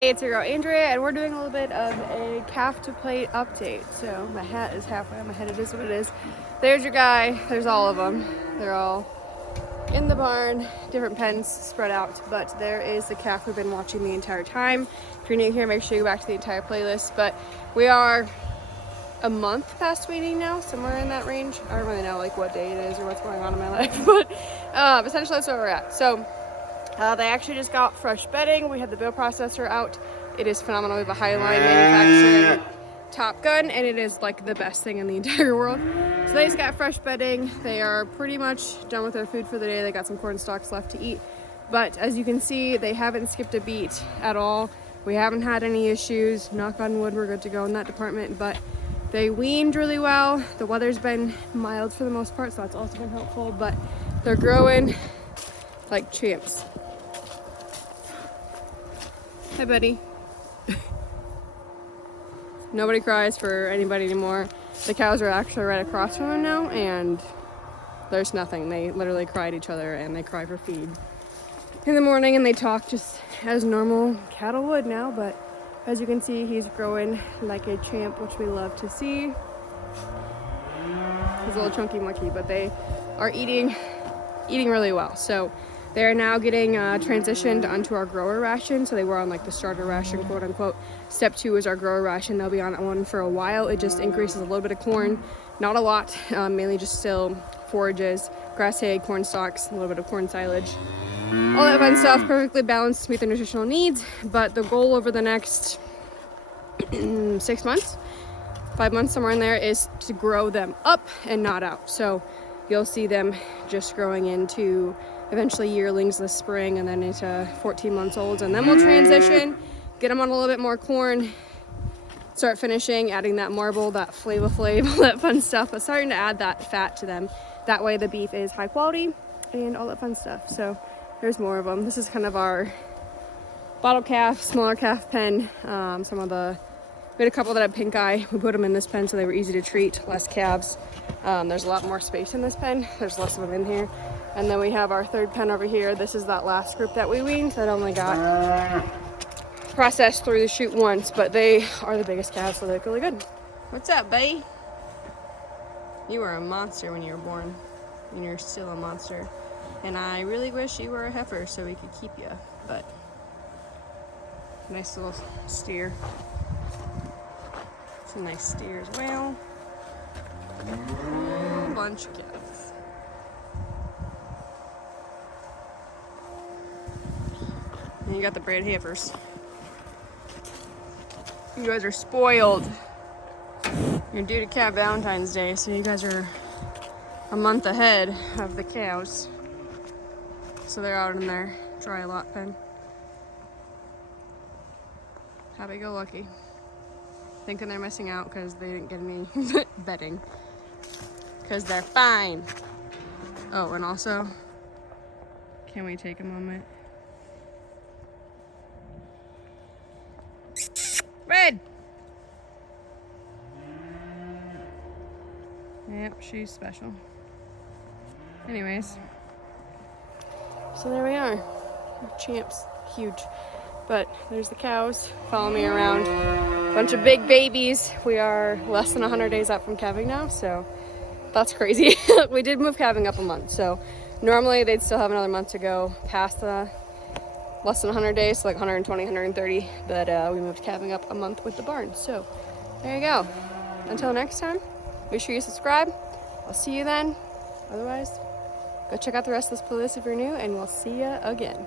Hey, it's your girl Andrea, and we're doing a little bit of a calf to plate update. So my hat is halfway on my head, it is what it is. There's your guy, there's all of them. They're all in the barn, different pens spread out, but there is the calf we've been watching the entire time. If you're new here, make sure you go back to the entire playlist. But we are a month past weaning now, somewhere in that range. I don't really know like what day it is or what's going on in my life, but essentially that's where we're at. So they actually just got fresh bedding. We had the bill processor out. It is phenomenal. We have a Highline manufacturing Top Gun, and it is like the best thing in the entire world. So they just got fresh bedding. They are pretty much done with their food for the day. They got some corn stalks left to eat. But as you can see, they haven't skipped a beat at all. We haven't had any issues. Knock on wood, we're good to go in that department. But they weaned really well. The weather's been mild for the most part, so that's also been helpful. But they're growing like champs. Hi, buddy. Nobody cries for anybody anymore. The cows are actually right across from them now, and there's nothing. They literally cry at each other, and they cry for feed in the morning, and they talk just as normal cattle would now. But as you can see, he's growing like a champ, which we love to see. He's a little chunky monkey, but they are eating really well. So they are now getting transitioned onto our grower ration. So they were on like the starter ration, quote unquote. Step 2 is our grower ration. They'll be on that one for a while. It just increases a little bit of corn, not a lot, mainly just still forages, grass hay, corn stalks, a little bit of corn silage, all that fun stuff, perfectly balanced to meet their nutritional needs. But the goal over the next 6 months, 5 months, somewhere in there, is to grow them up and not out. So you'll see them just growing into eventually yearlings this spring, and then into 14 months olds, and then we'll transition, get them on a little bit more corn, start finishing, adding that marble, that Flava Flav, all that fun stuff, but starting to add that fat to them. That way the beef is high quality and all that fun stuff. So there's more of them. This is kind of our bottle calf, smaller calf pen. We had a couple that had pink eye. We put them in this pen so they were easy to treat, less calves. There's a lot more space in this pen. There's less of them in here. And then we have our third pen over here. This is that last group that we weaned that only got processed through the chute once, but they are the biggest calves, so they look really good. What's up, buddy? You were a monster when you were born, and you're still a monster. And I really wish you were a heifer so we could keep you, but nice little steer. It's a nice steer as well. A bunch of calves. And you got the bred heifers. You guys are spoiled. You're due to calf Valentine's Day, so you guys are a month ahead of the cows. So they're out in their dry lot pen. Happy-go-lucky. Thinking they're missing out because they didn't get any bedding. Because they're fine. Oh, and also, can we take a moment? Red! Yep, she's special. Anyways. So there we are. We're champs. Huge. But there's the cows. Follow me around. Bunch of big babies. We are less than 100 days out from calving now, so that's crazy. We did move calving up a month, so normally they'd still have another month to go past the less than 100 days, so like 120, 130, but we moved calving up a month with the barn. So there you go. Until next time, make sure you subscribe. I'll see you then. Otherwise, go check out the rest of this playlist if you're new, and we'll see you again.